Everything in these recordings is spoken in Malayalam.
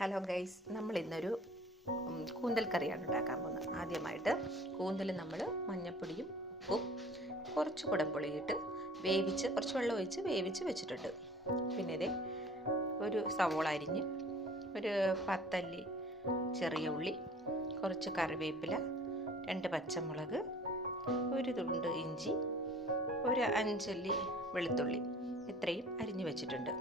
ഹലോ ഗൈസ്, നമ്മൾ ഇന്നൊരു കൂന്തൽ കറിയാണ് ഉണ്ടാക്കാൻ പോകുന്നത്. ആദ്യമായിട്ട് കൂന്തൽ നമ്മൾ മഞ്ഞൾപ്പൊടിയും ഉപ്പും കുറച്ച് കുടംപുളിയിട്ട് വേവിച്ച് കുറച്ച് വെള്ളം ഒഴിച്ച് വേവിച്ച് വെച്ചിട്ടുണ്ട്. പിന്നെ ഇതേ ഒരു സവോള അരിഞ്ഞ്, ഒരു 10 അല്ലി ചെറിയ ഉള്ളി, കുറച്ച് കറിവേപ്പില, 2 പച്ചമുളക്, ഒരു തുണ്ട് ഇഞ്ചി, ഒരു 5 അല്ലി വെളുത്തുള്ളി, ഇത്രയും അരിഞ്ഞു വെച്ചിട്ടുണ്ട്.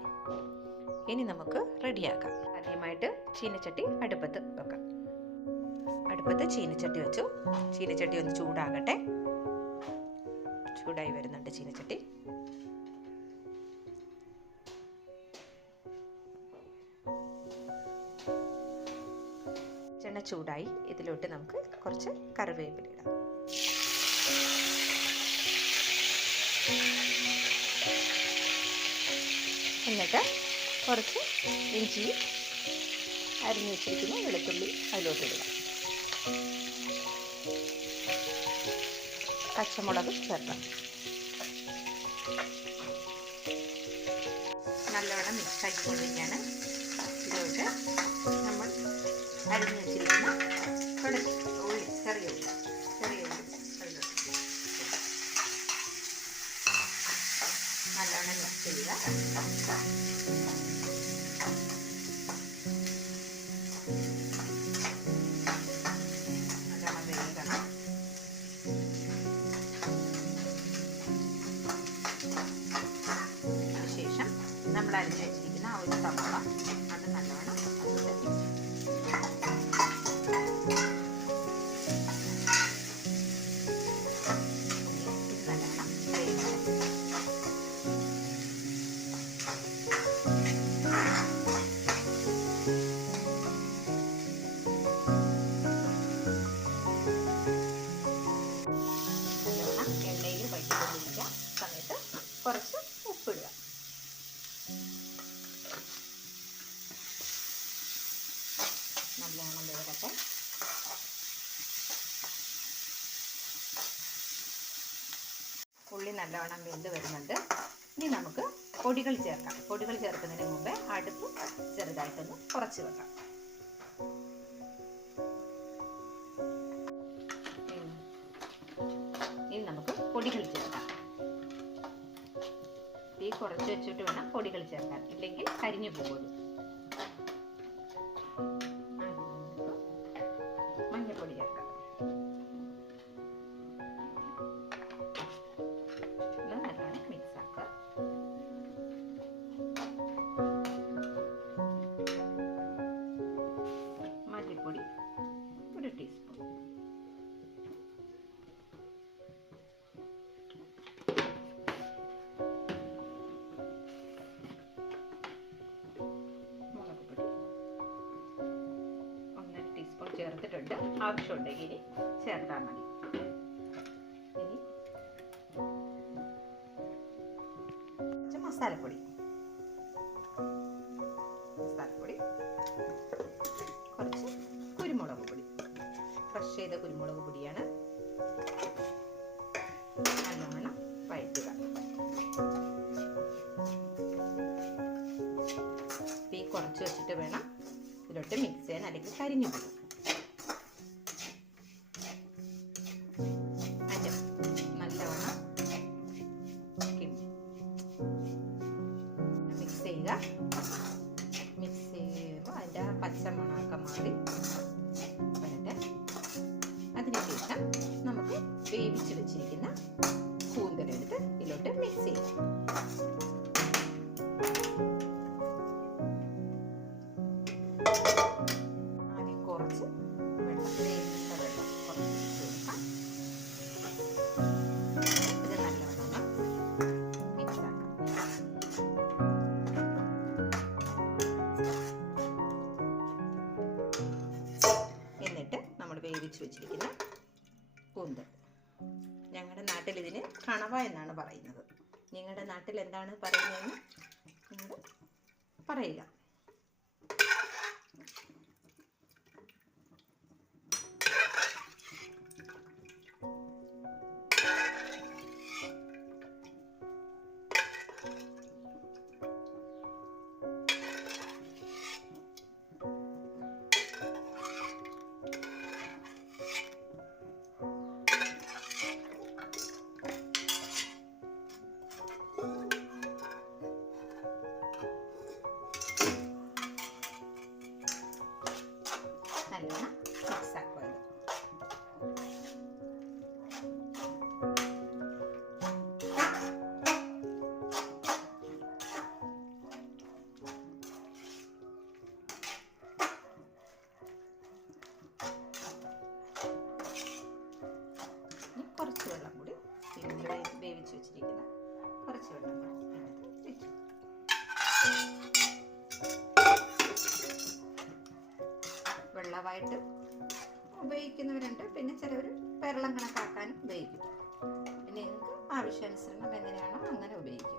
ഇനി നമുക്ക് റെഡിയാക്കാം. ആദ്യമായിട്ട് ചീനച്ചട്ടി അടുപ്പത്ത് വെക്കാം. അടുപ്പത്ത് ചീനച്ചട്ടി വെച്ചു. ചീനച്ചട്ടി ഒന്ന് ചൂടാകട്ടെ. ചൂടായി വരുന്നുണ്ട് ചീനച്ചട്ടി. എണ്ണ ചൂടായി. ഇതിലോട്ട് നമുക്ക് കുറച്ച് കറിവേപ്പില ഇടാം. എന്നിട്ട് കുറച്ച് ഇഞ്ചിയും അരിഞ്ഞു വെച്ചിരിക്കുന്ന വെളുത്തുള്ളി അതിലോട്ട് ഇടുക. പച്ചമുളക് ചേർക്കാം. നല്ലവണ്ണം മിക്സ് ആക്കിക്കൊണ്ടിരിക്കുകയാണ്. ഇതിലോട്ട് നമ്മൾ അരിഞ്ഞു വെച്ചിരിക്കുന്ന ഉള്ളി, ചെറിയ ഉള്ളി നല്ലവണ്ണം മിക്സ് ചെയ്യുക. അതിനുശേഷം നമ്മൾ അരിഞ്ഞു വെച്ചിരിക്കുന്ന ആ ഒരു സവാള അത് നല്ലവണ്ണം എണ്ണയിൽ വഴറ്റിക്കൊണ്ടിരിക്കുക. സമയത്ത് കുറച്ച് ഉപ്പിടുക. നല്ലവണ്ണം വേകട്ടെ. ഉള്ളി നല്ലവണ്ണം വെന്ത് വരുന്നുണ്ട്. ഇനി നമുക്ക് പൊടികൾ ചേർക്കാം. പൊടികൾ ചേർക്കുന്നതിന് മുമ്പേ അടുപ്പ് ചെറുതായിട്ടൊന്ന് കുറച്ച് വെക്കാം. ഇനി നമുക്ക് പൊടികൾ ചേർക്കാം. തീ കുറച്ച് വെച്ചിട്ട് വേണം പൊടികൾ ചേർക്കാൻ, ഇല്ലെങ്കിൽ കരിഞ്ഞു പോകും. മഞ്ഞൾപ്പൊടി ചേർക്കാം. നല്ലോണം മിക്സ് ആക്കുക. മല്ലിപ്പൊടി 1 ടീസ്പൂൺ. ചേർത്തിട്ടുണ്ട്. ആവശ്യമുണ്ടെങ്കിൽ ചേർത്താൽ മതി. ഇനി കുറച്ച് മസാലപ്പൊടി, കുറച്ച് കുരുമുളക് പൊടി, ക്രഷ് ചെയ്ത കുരുമുളക് പൊടിയാണ്. നല്ലവണ്ണം വഴറ്റുക. തീ കുറച്ച് വെച്ചിട്ട് വേണം ഇതിലോട്ട് മിക്സ് ചെയ്യാൻ, അല്ലെങ്കിൽ കരിഞ്ഞു പോകും. നല്ലവണ്ണം മിക്സ് ചെയ്യുക. മിക്സ് ചെയ്യുമ്പോൾ അതിൻ്റെ പച്ചമണമൊക്കെ മാറി വരട്ടെ. അതിനുശേഷം നമുക്ക് വേവിച്ച് വെച്ചിരിക്കുന്ന കൂന്തലെടുത്ത് ഇതിലോട്ട് മിക്സ് ചെയ്യാം. ആദ്യം കുറച്ച് വെള്ളം, വേവിച്ച വെള്ളം കുറച്ച് കൊടുക്കാം. ഇത് നല്ലവണ്ണം മിക്സ് ആക്കാം. എന്നിട്ട് നമ്മൾ വേവിച്ച് വെച്ചിരിക്കുന്ന കൂന്തൽ, ഞങ്ങളുടെ നാട്ടിൽ ഇതിന് കണവ എന്നാണ് പറയുന്നത്. നിങ്ങളുടെ നാട്ടിൽ എന്താണ് പറയുന്നതെന്ന് നിങ്ങൾ പറയുക. വെള്ളമായിട്ട് ഉപയോഗിക്കുന്നവരുണ്ട്, പിന്നെ ചിലവർ വെള്ളം കണക്കാക്കാനും ഉപയോഗിക്കും. പിന്നെ നിങ്ങൾക്ക് ആവശ്യാനുസരണം എങ്ങനെയാണോ അങ്ങനെ ഉപയോഗിക്കും.